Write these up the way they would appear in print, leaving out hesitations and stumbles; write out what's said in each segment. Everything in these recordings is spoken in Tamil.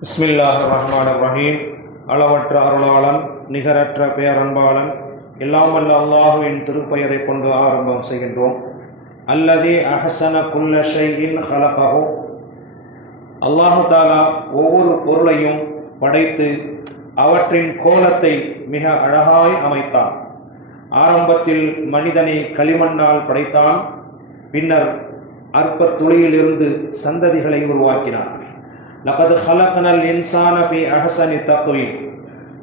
பிஸ்மில்லாஹ் ரஹ்மான் ரஹீம். அளவற்ற அருளாளன் நிகரற்ற பேரன்பாளன் எல்லாம் வல்ல அல்லாஹுவின் திருப்பெயரை கொண்டு ஆரம்பம் செய்கின்றோம். அல்லதி அஹ்ஸன குல்ல ஷைஇன் ஹலகஹு. அல்லாஹு தாலா ஒவ்வொரு பொருளையும் படைத்து அவற்றின் கோலத்தை மிக அழகாய் அமைத்தான். ஆரம்பத்தில் மனிதனை களிமண்ணால் படைத்தான். பின்னர் அற்ப துளியிலிருந்து சந்ததிகளை உருவாக்கினான். லகத் ஹலக்னல் இன்சான ஃபீ அஹ்ஸனி தக்வீம்.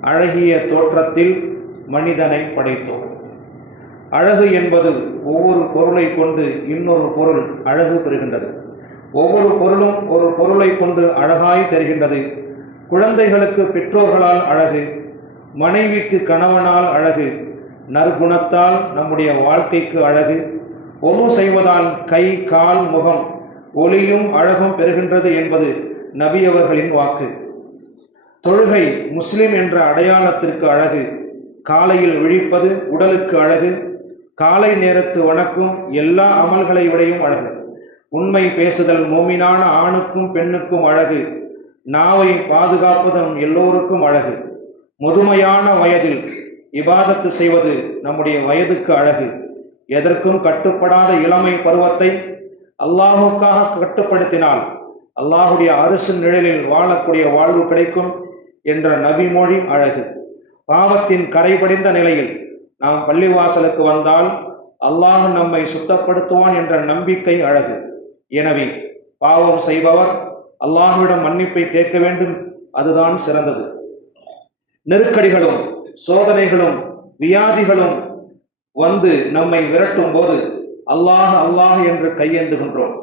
அழகிய தோற்றத்தில் மனிதனை படைத்தோம். அழகு என்பது ஒவ்வொரு பொருளை கொண்டு இன்னொரு பொருள் அழகு பெறுகின்றது. ஒவ்வொரு பொருளும் ஒரு பொருளை கொண்டு அழகாய் தெரிகின்றது. குழந்தைகளுக்கு பெற்றோர்களால் அழகு, மனைவிக்கு கணவனால் அழகு, நற்குணத்தால் நம்முடைய வாழ்க்கைக்கு அழகு, ஒமு செய்வதால் கை கால் முகம் ஒளியும் அழகும் பெறுகின்றது என்பது நபி அவர்களின் வாக்கு. தொழுகை முஸ்லிம் என்ற அடையாளத்திற்கு அழகு. காலையில் விழிப்பது உடலுக்கு அழகு. காலை நேரத்து வணக்கம் எல்லா அமல்களை விடையும் அழகு. உண்மை பேசுதல் மோமினான ஆணுக்கும் பெண்ணுக்கும் அழகு. நாவை பாதுகாப்பதும் எல்லோருக்கும் அழகு. முதுமையான வயதில் இபாதத்து செய்வது நம்முடைய வயதுக்கு அழகு. எதற்கும் கட்டுப்படாத இளமை பருவத்தை அல்லாஹுக்காக கட்டுப்படுத்தினால் அல்லாஹுடைய அரசு நிழலில் வாழக்கூடிய வாழ்வு கிடைக்கும் என்ற நபிமொழி அழகு. பாவத்தின் கரைபடிந்த நிலையில் நாம் பள்ளிவாசலுக்கு வந்தால் அல்லாஹ் நம்மை சுத்தப்படுத்துவான் என்ற நம்பிக்கை அழகு. எனவே பாவம் செய்பவர் அல்லாஹ்விடம் மன்னிப்பை கேட்க வேண்டும், அதுதான் சிறந்தது. நெருக்கடிகளும் சோதனைகளும் வியாதிகளும் வந்து நம்மை விரட்டும் போது அல்லாஹ் அல்லாஹ் என்று கையேந்துகின்றோம்.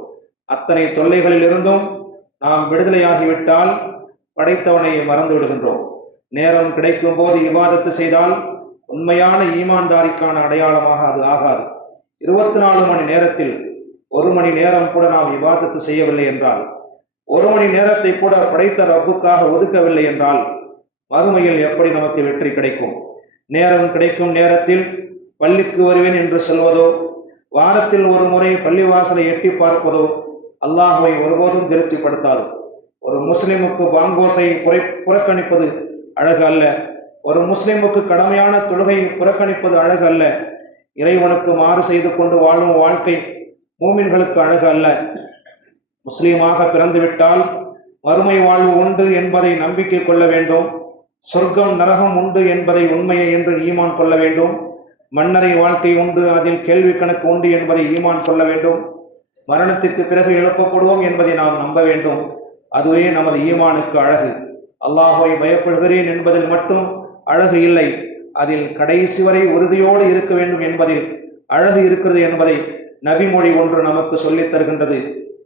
அத்தனை தொல்லைகளில் இருந்தும் நாம் விடுதலையாகிவிட்டால் படைத்தவனை மறந்து விடுகின்றோம். நேரம் கிடைக்கும் போது இபாதத்து செய்தால் உண்மையான ஈமான்தாரிக்கான அடையாளமாக அது ஆகாது. 24 மணி நேரத்தில் 1 மணி நேரம் கூட நாம் இபாதத்து செய்யவில்லை என்றால், 1 மணி நேரத்தை கூட படைத்த ரப்புக்காக ஒதுக்கவில்லை என்றால் மறுமையில் எப்படி நமக்கு வெற்றி கிடைக்கும்? நேரம் கிடைக்கும் நேரத்தில் பள்ளிக்கு வருவேன் என்று சொல்வதோ, வாரத்தில் ஒரு முறை பள்ளிவாசலை எட்டி பார்ப்பதோ அல்லாஹுவை ஒருபோதும் திருப்திப்படுத்தாது. ஒரு முஸ்லிமுக்கு பாங்கோசை புறக்கணிப்பது அழகு அல்ல. ஒரு முஸ்லிமுக்கு கடமையான தொழுகையை புறக்கணிப்பது அழகு அல்ல. இறைவனுக்கு மாறு செய்து கொண்டு வாழும் வாழ்க்கை மூமின்களுக்கு அழகு அல்ல. முஸ்லீமாக பிறந்துவிட்டால் மறுமை வாழ்வு உண்டு என்பதை நம்பிக்கை கொள்ள வேண்டும். சொர்க்கம் நரகம் உண்டு என்பதை உண்மையை என்று ஈமான் கொள்ள வேண்டும். மன்னரை வாழ்க்கை உண்டு, அதில் கேள்வி கணக்கு உண்டு என்பதை ஈமான் கொள்ள வேண்டும். மரணத்துக்கு பிறகு எழுப்பப்படுவோம் என்பதை நாம் நம்ப வேண்டும். அதுவே நமது ஈமானுக்கு அழகு. அல்லாஹுவை பயப்படுகிறேன் என்பதில் மட்டும் அழகு இல்லை, அதில் கடைசி வரை உறுதியோடு இருக்க வேண்டும் என்பதில் அழகு இருக்கிறது என்பதை நபிமொழி ஒன்று நமக்கு சொல்லித் தருகின்றது.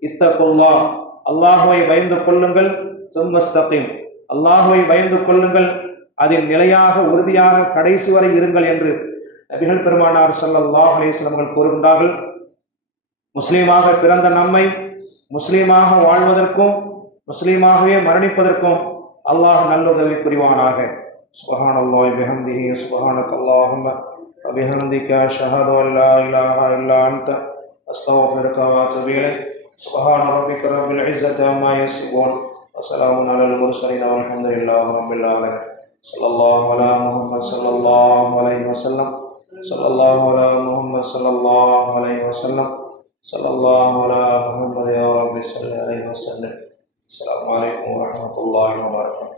இத்தகுல்லாஹ், அல்லாஹுவை பயந்து கொள்ளுங்கள். சும்மஸ்தகீம், அல்லாஹுவை பயந்து கொள்ளுங்கள், அதில் நிலையாக உறுதியாக கடைசி வரை இருங்கள் என்று நபிகள் பெருமானார் ஸல்லல்லாஹு அலைஹி வஸல்லம் அவர்கள் கூறுகின்றார்கள். முஸ்லீமாக பிறந்த நம்மை முஸ்லீமாக வாழ்வதற்கும் முஸ்லீமாகவே மரணிப்பதற்கும் அல்லாஹ் நல்லுதவி புரிவானாக. சுப்ஹானல்லாஹி பிஹம்திஹி சுப்ஹானக அல்லாஹும்ம வ பிஹம்திக அஷ்ஹது அன் லா இலாஹா இல்லா அன்த அஸ்தக்ஃபிருக வ அத்தூபு இலைக். சுப்ஹான ரப்பிக ரப்பில் இஸ்ஸத்தி அம்மா யசிஃபூன் வ ஸலாமுன் அலல் முர்ஸலீன் வல்ஹம்துலில்லாஹி ரப்பில் ஆலமீன். ஸல்லல்லாஹு அலா முஹம்மத் ஸல்லல்லாஹு அலைஹி வஸல்லம். ஸல்லல்லாஹு அலா முஹம்மத் ஸல்லல்லாஹு அலைஹி வஸல்லம். ஸல்லல்லாஹு அலா முஹம்மத் யா ரப்பி ஸல்லி அலைஹி வஸல்லம். அஸ்ஸலாமு அலைக்கும் வரஹ்மத்துல்லாஹி வபரகாத்துஹு.